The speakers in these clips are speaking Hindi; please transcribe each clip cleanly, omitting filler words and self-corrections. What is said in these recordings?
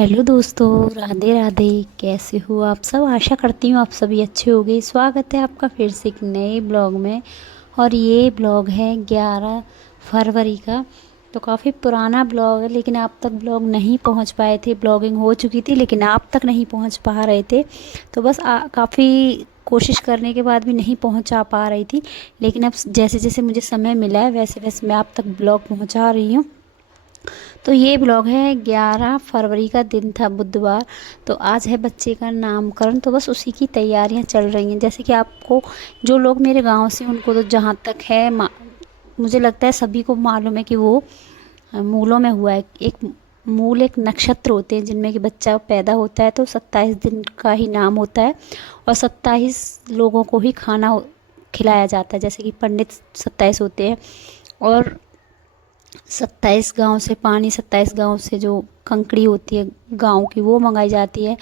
हेलो दोस्तों, राधे राधे। कैसे हो आप सब? आशा करती हूँ आप सभी अच्छे होंगे। स्वागत है आपका फिर से एक नए ब्लॉग में। और ये ब्लॉग है 11 फरवरी का। तो काफ़ी पुराना ब्लॉग है, लेकिन आप तक ब्लॉग नहीं पहुँच पाए थे। ब्लॉगिंग हो चुकी थी लेकिन आप तक नहीं पहुँच पा रहे थे। तो बस काफ़ी कोशिश करने के बाद भी नहीं पहुँचा पा रही थी। लेकिन अब जैसे जैसे मुझे समय मिला है वैसे वैसे मैं आप तक ब्लॉग पहुँचा रही हूँ। तो ये ब्लॉग है 11 फरवरी का, दिन था बुधवार। तो आज है बच्चे का नामकरण, तो बस उसी की तैयारियां चल रही हैं। जैसे कि आपको जो लोग मेरे गांव से, उनको तो जहाँ तक है मुझे लगता है सभी को मालूम है कि वो मूलों में हुआ है। एक मूल एक नक्षत्र होते हैं जिनमें कि बच्चा पैदा होता है, तो 27 दिन का ही नाम होता है। और 27 लोगों को ही खाना खिलाया जाता है। जैसे कि पंडित 27 होते हैं, और 27 गांव से पानी, 27 गांव से जो कंकड़ी होती है गांव की, वो मंगाई जाती है।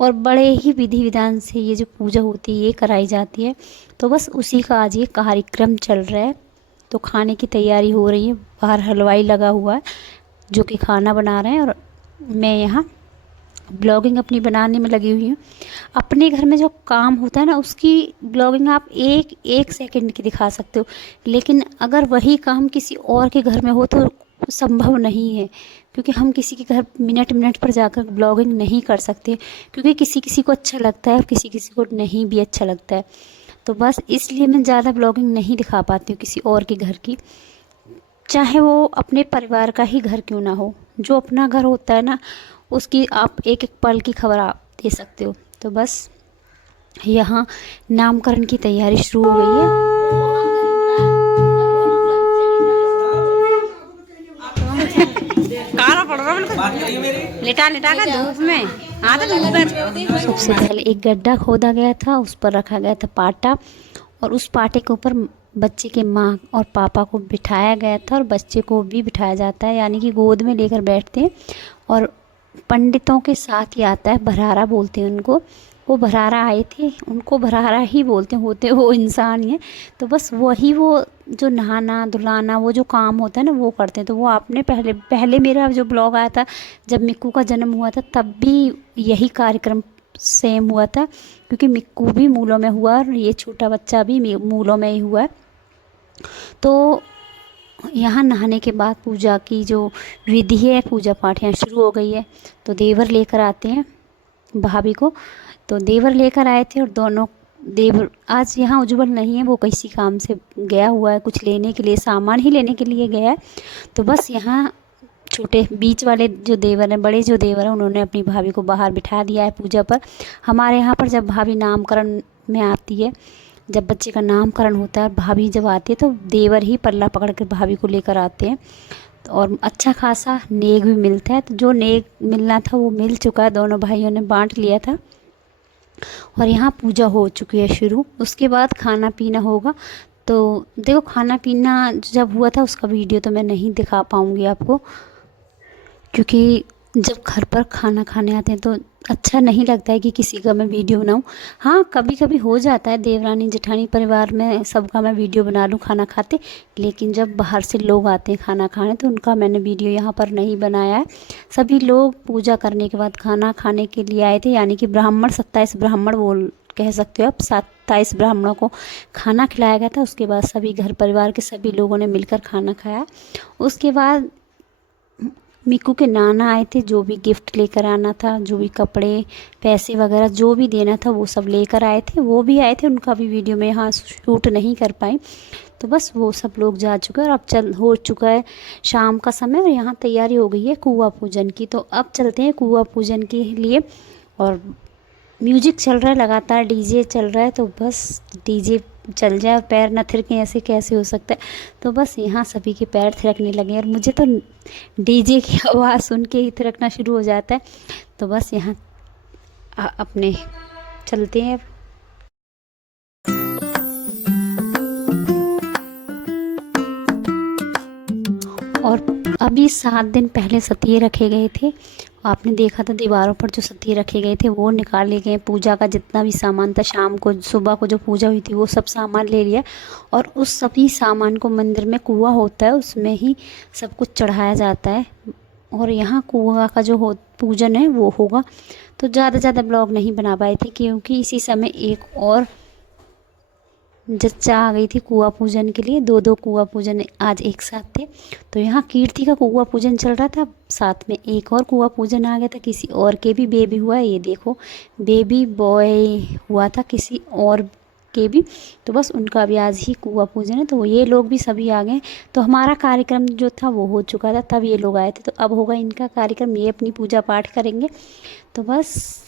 और बड़े ही विधि विधान से ये जो पूजा होती है ये कराई जाती है। तो बस उसी का आज ये कार्यक्रम चल रहा है। तो खाने की तैयारी हो रही है, बाहर हलवाई लगा हुआ है जो कि खाना बना रहे हैं, और मैं यहाँ ब्लॉगिंग अपनी बनाने में लगी हुई हूँ। अपने घर में जो काम होता है ना, उसकी ब्लॉगिंग आप एक एक सेकंड की दिखा सकते हो, लेकिन अगर वही काम किसी और के घर में हो तो संभव नहीं है। क्योंकि हम किसी के घर मिनट मिनट पर जाकर ब्लॉगिंग नहीं कर सकते, क्योंकि किसी किसी को अच्छा लगता है और किसी किसी को नहीं भी अच्छा लगता है। तो बस इसलिए मैं ज़्यादा ब्लॉगिंग नहीं दिखा पाती हूँ किसी और के घर की, चाहे वो अपने परिवार का ही घर क्यों ना हो। जो अपना घर होता है ना, उसकी आप एक एक पल की खबर आप दे सकते हो। तो बस यहाँ नामकरण की तैयारी शुरू हो गई है। काला पड़ रहा है, लिटा लिटा कर धूप में। हाँ तो धूप में सबसे पहले एक गड्ढा खोदा गया था, उस पर रखा गया था पाटा, और उस पाटे के ऊपर बच्चे के माँ और पापा को बिठाया गया था। और बच्चे को भी बिठाया जाता है, यानी कि गोद में लेकर बैठते हैं। और पंडितों के साथ ही आता है, भरारा बोलते हैं उनको। वो भरारा आए थे, उनको भरारा ही बोलते हैं, होते वो इंसान ही है। तो बस वही, वो जो नहाना धुलाना वो जो काम होता है ना, वो करते हैं। तो वो आपने पहले पहले मेरा जो ब्लॉग आया था जब मिक्कू का जन्म हुआ था, तब भी यही कार्यक्रम सेम हुआ था। क्योंकि मिक्कू भी मूलों में हुआ और ये छोटा बच्चा भी मूलों में ही हुआ है। तो यहाँ नहाने के बाद पूजा की जो विधि है, पूजा पाठ यहाँ शुरू हो गई है। तो देवर लेकर आते हैं भाभी को। तो देवर लेकर आए थे, और दोनों देवर आज यहाँ उज्जवल नहीं है, वो किसी काम से गया हुआ है, कुछ लेने के लिए, सामान ही लेने के लिए गया है। तो बस यहाँ छोटे बीच वाले जो देवर हैं, बड़े जो देवर हैं, उन्होंने अपनी भाभी को बाहर बिठा दिया है पूजा पर। हमारे यहाँ पर जब भाभी नामकरण में आती है, जब बच्चे का नामकरण होता है, भाभी जब आती है तो देवर ही पल्ला पकड़ कर भाभी को लेकर आते हैं। और अच्छा खासा नेग भी मिलता है। तो जो नेग मिलना था वो मिल चुका है, दोनों भाइयों ने बांट लिया था। और यहाँ पूजा हो चुकी है शुरू। उसके बाद खाना पीना होगा। तो देखो, खाना पीना जब हुआ था उसका वीडियो तो मैं नहीं दिखा पाऊँगी आपको, क्योंकि जब घर पर खाना खाने आते हैं तो अच्छा नहीं लगता है कि किसी का मैं वीडियो बनाऊँ। हाँ, कभी कभी हो जाता है देवरानी जेठानी परिवार में सबका मैं वीडियो बना लूँ खाना खाते, लेकिन जब बाहर से लोग आते हैं खाना खाने तो उनका मैंने वीडियो यहाँ पर नहीं बनाया है। सभी लोग पूजा करने के बाद खाना खाने के लिए आए थे, यानी कि ब्राह्मण 27 ब्राह्मण बोल कह सकते हो आप, 27 ब्राह्मणों को खाना खिलाया गया था। उसके बाद सभी घर परिवार के सभी लोगों ने मिलकर खाना खाया। उसके बाद मिक्कू के नाना आए थे, जो भी गिफ्ट लेकर आना था, जो भी कपड़े पैसे वगैरह जो भी देना था वो सब लेकर आए थे। वो भी आए थे, उनका भी वीडियो में यहाँ शूट नहीं कर पाई। तो बस वो सब लोग जा चुके हैं, और अब हो चुका है शाम का समय, और यहाँ तैयारी हो गई है कुआँ पूजन की। तो अब चलते हैं कुआँ पूजन के लिए। और म्यूजिक चल रहा है लगातार, डीजे चल रहा है। तो बस डीजे चल जाए और पैर न थिरके, ऐसे कैसे हो सकता है। तो बस यहाँ सभी के पैर थिरकने लगे, और मुझे तो डीजे की आवाज़ सुन के ही थिरकना शुरू हो जाता है। तो बस यहाँ अपने चलते हैं। और अभी 7 दिन पहले सतिये रखे गए थे, आपने देखा था दीवारों पर जो सतिये रखे गए थे वो निकाले गए। पूजा का जितना भी सामान था, शाम को सुबह को जो पूजा हुई थी वो सब सामान ले लिया। और उस सभी सामान को मंदिर में कुआँ होता है उसमें ही सब कुछ चढ़ाया जाता है। और यहाँ कुआ का जो पूजन है वो होगा। तो ज़्यादा ब्लॉग नहीं बना पाए थे क्योंकि इसी समय एक और जच्चा आ गई थी कुआ पूजन के लिए। दो कुआ पूजन आज एक साथ थे। तो यहाँ कीर्ति का कुआ पूजन चल रहा था, साथ में एक और कुआ पूजन आ गया था। किसी और के भी बेबी हुआ है, ये देखो बेबी बॉय हुआ था किसी और के भी। तो बस उनका भी आज ही कुआ पूजन है। तो ये लोग भी सभी आ गए। तो हमारा कार्यक्रम जो था वो हो चुका था, तब ये लोग आए थे। तो अब होगा इनका कार्यक्रम, ये अपनी पूजा पाठ करेंगे। तो बस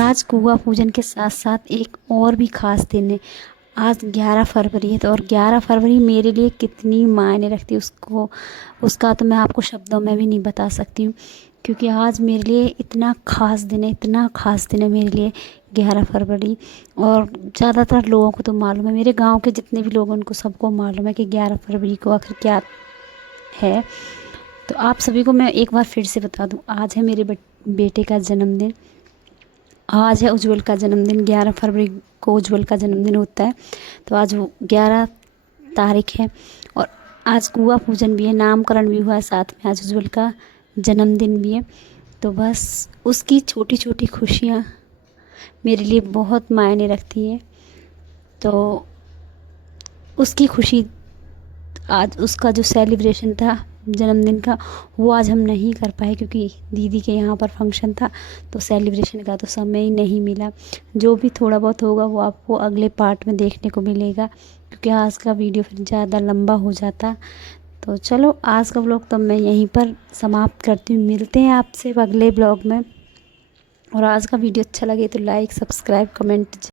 आज कुआ पूजन के साथ साथ एक और भी ख़ास दिन है। आज 11 फरवरी है। तो और 11 फरवरी मेरे लिए कितनी मायने रखती है उसका तो मैं आपको शब्दों में भी नहीं बता सकती हूँ। क्योंकि आज मेरे लिए इतना ख़ास दिन है, इतना ख़ास दिन है मेरे लिए 11 फरवरी। और ज़्यादातर लोगों को तो मालूम है, मेरे गांव के जितने भी लोग हैं उनको सबको मालूम है कि 11 फरवरी को आखिर क्या है। तो आप सभी को मैं एक बार फिर से बता दूं, आज है मेरे बेटे का जन्मदिन। आज है उज्जवल का जन्मदिन। 11 फरवरी को उज्जवल का जन्मदिन होता है। तो आज 11 तारीख है और आज कुआ पूजन भी है, नामकरण भी हुआ है, साथ में आज उज्जवल का जन्मदिन भी है। तो बस उसकी छोटी छोटी खुशियाँ मेरे लिए बहुत मायने रखती हैं। तो उसकी खुशी, आज उसका जो सेलिब्रेशन था जन्मदिन का, वो आज हम नहीं कर पाए क्योंकि दीदी के यहाँ पर फंक्शन था। तो सेलिब्रेशन का तो समय ही नहीं मिला। जो भी थोड़ा बहुत होगा वो आपको अगले पार्ट में देखने को मिलेगा, क्योंकि आज का वीडियो फिर ज़्यादा लंबा हो जाता। तो चलो आज का व्लॉग तो मैं यहीं पर समाप्त करती हूँ। मिलते हैं आपसे अगले ब्लॉग में। और आज का वीडियो अच्छा लगे तो लाइक, सब्सक्राइब, कमेंट